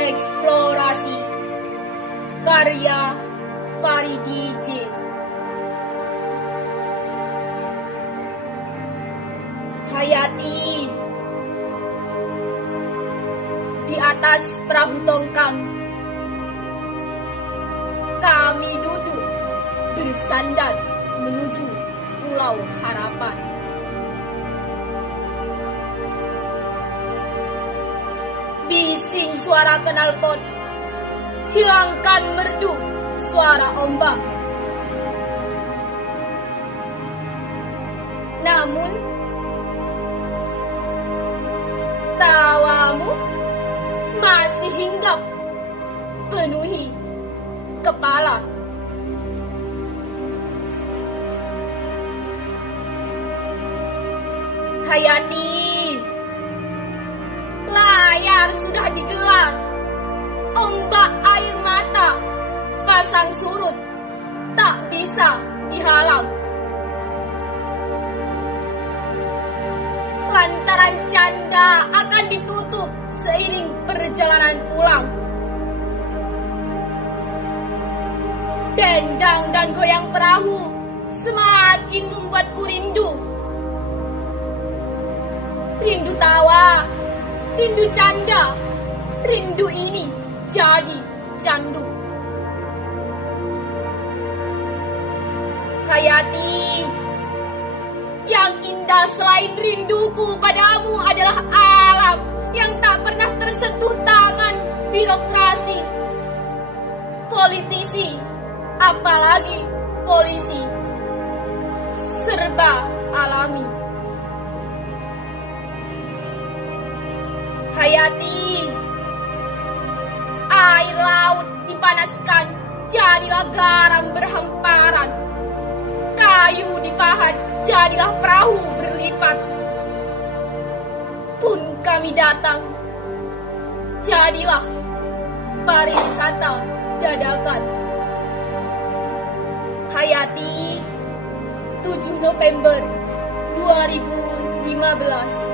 Eksplorasi karya Faridi J. Hayati. Di atas perahu tongkang kami duduk bersandar menuju Pulau Harapan. Bising suara knalpot, hilangkan merdu suara ombak. Namun, tawamu masih hinggap penuhi kepala. Hayati, layar sudah digelar, ombak air mata pasang surut tak bisa dihalang. Lantaran canda akan ditutup seiring perjalanan pulang. Dendang dan goyang perahu semakin membuatku rindu. Rindu tawa, rindu canda, rindu ini jadi candu. Hayati, yang indah selain rinduku padamu adalah alam yang tak pernah tersentuh tangan birokrasi, politisi, apalagi polisi. Serba alami. Hayati, air laut dipanaskan, jadilah garam berhamparan. Kayu dipahat, jadilah perahu berlipat. Pun kami datang, jadilah pariwisata dadakan. Hayati, 7 November 2015.